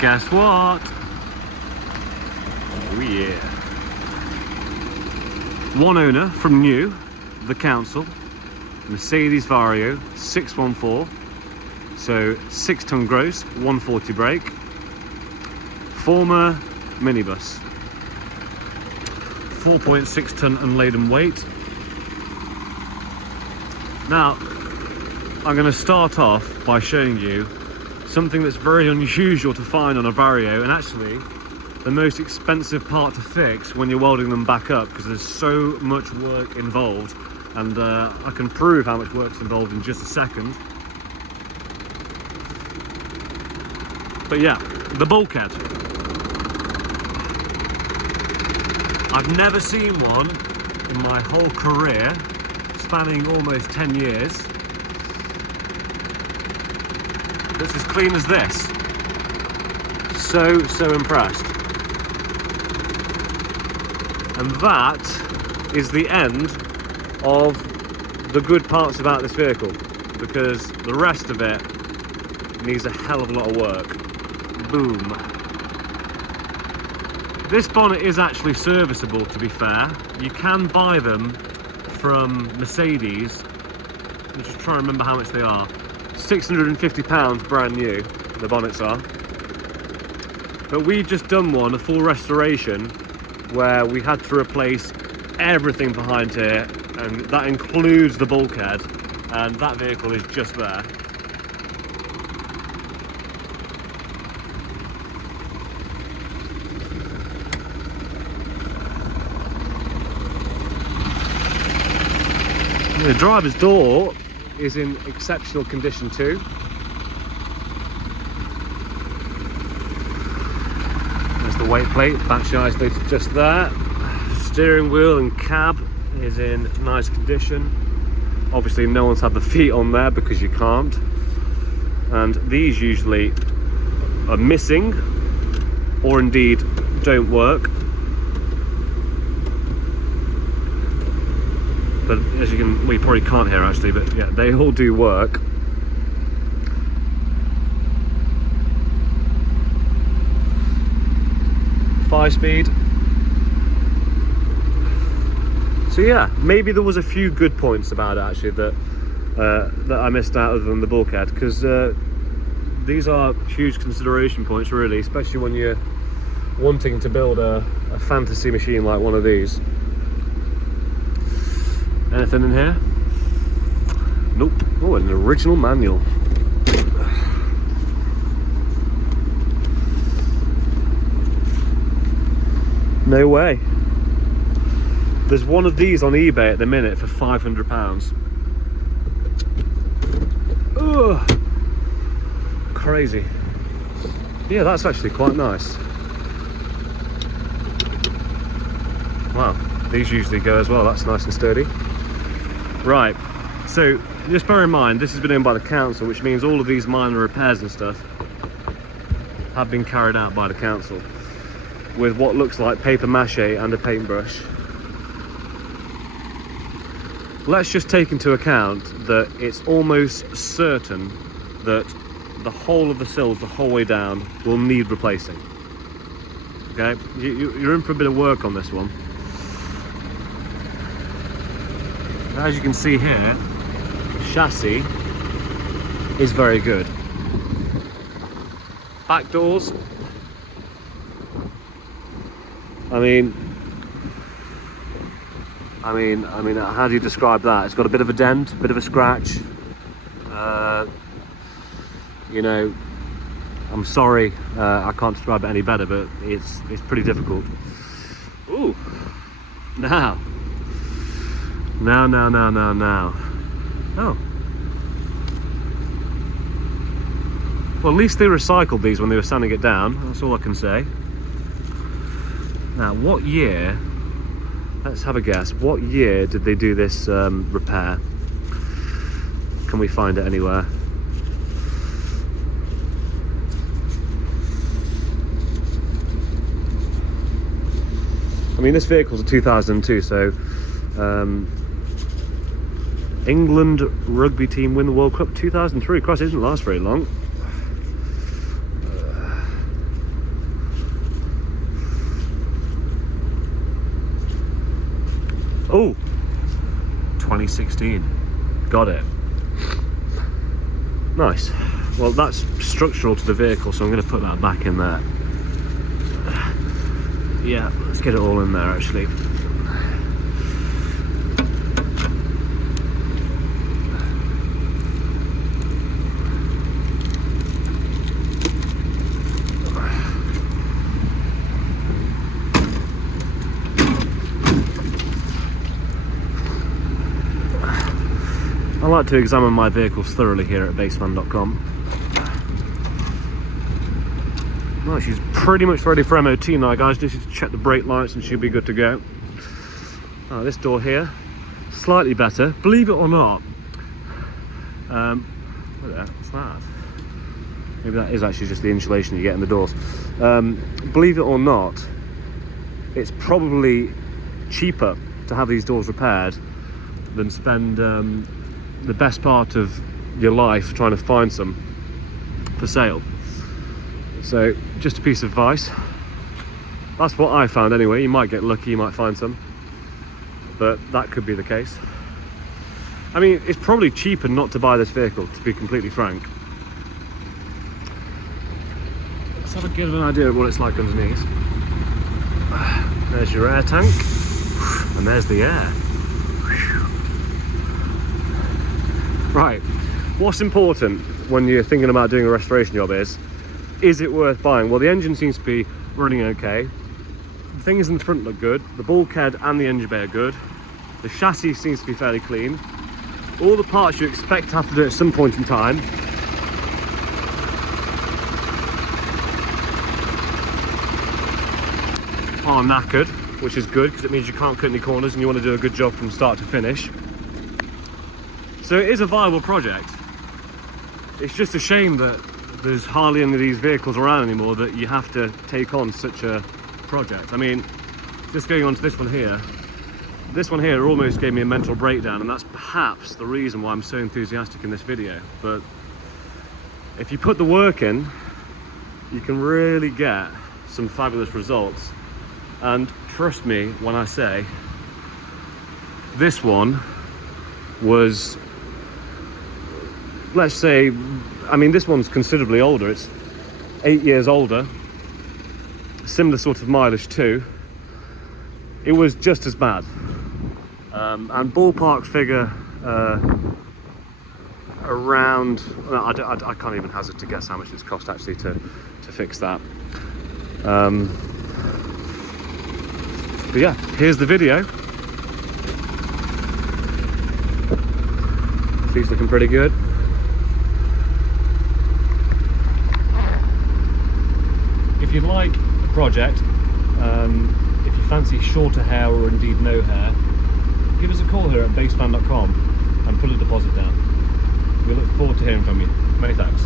Guess what? Oh yeah. One owner from new, the council, Mercedes VARIO 614. So 6-ton gross, 140 brake. Former minibus. 4.6-ton unladen weight. Now, I'm going to start off by showing you something that's very unusual to find on a VARIO, and actually the most expensive part to fix when you're welding them back up, because there's so much work involved, and I can prove how much work's involved in just a second. But yeah, the bulkhead. I've never seen one in my whole career, spanning almost 10 years, that's as clean as this. So impressed. And that is the end of the good parts about this vehicle, because the rest of it needs a hell of a lot of work. Boom. This bonnet is actually serviceable, to be fair. You can buy them from Mercedes. I'm just trying to remember how much they are. £650 brand new, the bonnets are. But we've just done one, a full restoration, where we had to replace everything behind here, and that includes the bulkhead, and that vehicle is just there. The driver's door is in exceptional condition too. There's the weight plate, battery isolated just there. Steering wheel and cab is in nice condition. Obviously no one's had the feet on there because you can't. And these usually are missing, or indeed don't work. But as you can, well, you probably can't hear actually, but yeah, they all do work. Five-speed. So yeah, maybe there was a few good points about it actually that I missed out, other than the bulkhead, because these are huge consideration points really, especially when you're wanting to build a fantasy machine like one of these. Anything in here? Nope. Oh, an original manual. No way. There's one of these on eBay at the minute for £500. Ugh. Crazy. Yeah, that's actually quite nice. Wow, these usually go as well. That's nice and sturdy. Right, so just bear in mind, this has been owned by the council, which means all of these minor repairs and stuff have been carried out by the council with what looks like paper mache and a paintbrush. Let's just take into account that it's almost certain that the whole of the sills, the whole way down, will need replacing. Okay, you're in for a bit of work on this one. As you can see here, the chassis is very good. Back doors, I mean, how do you describe that? It's got a bit of a dent, a bit of a scratch. You know, I'm sorry, I can't describe it any better, but it's pretty difficult. Ooh, now. Oh. Well, at least they recycled these when they were sanding it down. That's all I can say. Now, what year? Let's have a guess. What year did they do this repair? Can we find it anywhere? I mean, this vehicle's a 2002, so England rugby team win the World Cup 2003. Christ, it didn't last very long. 2016. Got it. Nice. Well, that's structural to the vehicle, so I'm going to put that back in there. Yeah, let's get it all in there actually. I like to examine my vehicles thoroughly here at basefan.com. Well, she's pretty much ready for MOT now, guys. Just need to check the brake lights and she'll be good to go. This door here, slightly better. Believe it or not, what's that? Maybe that is actually just the insulation you get in the doors. Believe it or not, it's probably cheaper to have these doors repaired than spend the best part of your life trying to find some for sale. So just a piece of advice. That's what I found anyway. You might get lucky, you might find some, but that could be the case. I mean, it's probably cheaper not to buy this vehicle, to be completely frank. Let's have a bit of an idea of what it's like underneath. There's your air tank, and there's the air. Right, what's important when you're thinking about doing a restoration job is it worth buying? Well, the engine seems to be running okay. The things in the front look good. The bulkhead and the engine bay are good. The chassis seems to be fairly clean. All the parts you expect to have to do at some point in time. Are knackered, which is good because it means you can't cut any corners and you want to do a good job from start to finish. So it is a viable project. It's just a shame that there's hardly any of these vehicles around anymore that you have to take on such a project. I mean, just going on to this one here almost gave me a mental breakdown, and that's perhaps the reason why I'm so enthusiastic in this video. But if you put the work in, you can really get some fabulous results. And trust me when I say, this one was, let's say, I mean, this one's considerably older. It's 8 years older, similar sort of mileage too. It was just as bad. And ballpark figure around, I can't even hazard to guess how much it's cost actually to fix that. But yeah, here's the video. Seat's looking pretty good. If you'd like a project, if you fancy shorter hair or indeed no hair, give us a call here at basefan.com and put a deposit down. We look forward to hearing from you. Many thanks.